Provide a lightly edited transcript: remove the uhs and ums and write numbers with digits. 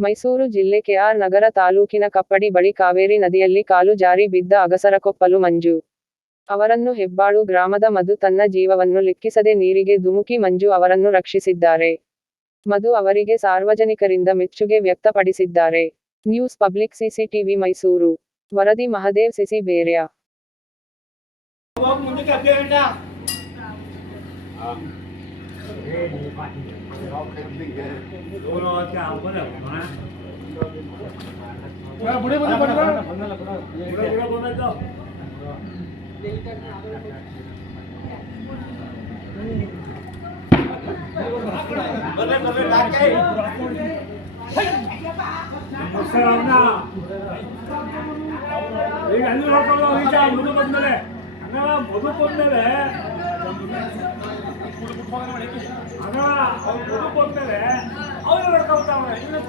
ಮೈಸೂರು ಜಿಲ್ಲೆ ಕೆಆರ್ ನಗರ ತಾಲೂಕಿನ ಕಪ್ಪಡಿ ಬಳಿ ಕಾವೇರಿ ನದಿಯಲ್ಲಿ ಕಾಲು ಜಾರಿ ಬಿದ್ದ ಅಗಸರಕೊಪ್ಪಲು ಮಂಜು ಅವರನ್ನು ಹೆಬ್ಬಾಳು ಗ್ರಾಮದ ಮಧು ತನ್ನ ಜೀವವನ್ನು ಲೆಕ್ಕಿಸದೆ ನೀರಿಗೆ ಧುಮುಕಿ ಮಂಜು ಅವರನ್ನು ರಕ್ಷಿಸಿದ್ದಾರೆ. ಮಧು ಅವರಿಗೆ ಸಾರ್ವಜನಿಕರಿಂದ ಮೆಚ್ಚುಗೆ ವ್ಯಕ್ತಪಡಿಸಿದ್ದಾರೆ. News public CCTV Mysuru. ವರದಿ ಮಹದೇವ್ ಸಿಸಿ ಬೇರ್ಯ. ಈಗ ಅಲ್ಲಿ ನೋಡ್ಕೊಂಡು ಈಗ ಮಧು ಬಂದ್ಮೇಲೆ ಹಂಗ ಮಧು ಬಂದ್ಮೇಲೆ ಹಂಗ ಅವ್ರು ಮಧು ಬಂದ್ಮೇಲೆ ಅವ್ರು ನೋಡ್ಕೊಂತಾವ್ರೆ ಇನ್ನೊಂದು